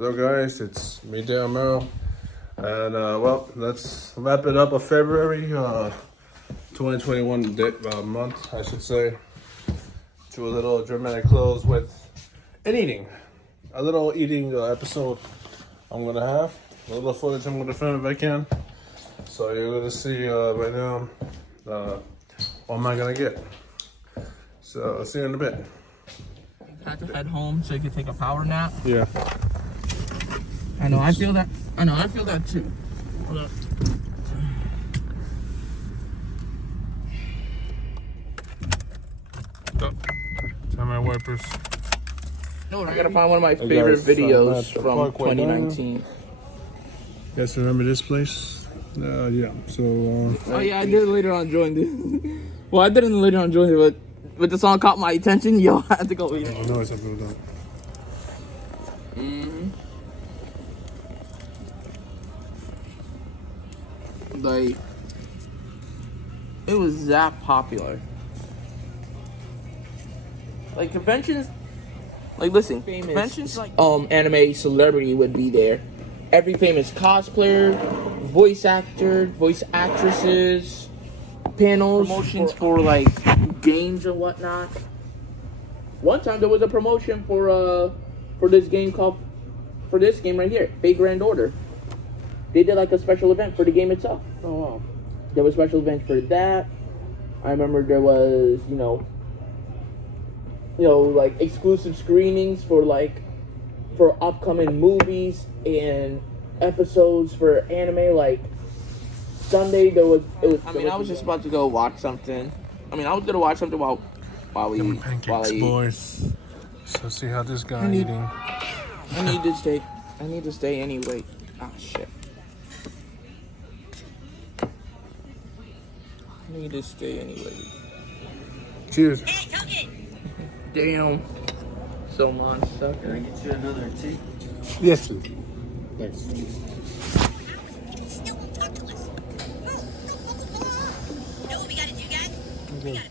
Hello guys, it's me, Dale, and well, let's wrap it up of February 2021 month, I should say, to a little dramatic close with an eating, a little eating episode I'm gonna have, a little footage I'm gonna film if I can. So you're gonna see right now what am I gonna get. So I'll see you in a bit. Had to head home so you could take a power nap. Yeah. I know, I feel that. I know, I feel that too. Hold up. Oh, time my wipers. No, I gotta find one of my favorite videos from 2019. You guys remember this place? Yeah. So. Oh yeah, I did later on join this. Well, I didn't later on join it, but the song caught my attention. Yo, I had to go eat it. I know it's something like that. Like, it was that popular. Like conventions, like listen, conventions like anime celebrity would be there. Every famous cosplayer, voice actor, voice actresses, panels, promotions for like games and whatnot. One time there was a promotion for this game right here, Fate Grand Order. They did like a special event for the game itself. Oh wow. There was special events for that. I remember there was, like exclusive screenings for upcoming movies and episodes for anime. Like Sunday, I was just about to go watch something. I was gonna watch something while we Pancakes, boys. So see how this guy eating. I need to stay anyway. Ah shit. I need to stay anyway. Cheers. Damn. So monster. Can I get you another tea? Yes, please. Thanks. Know what we gotta do, guys? We gotta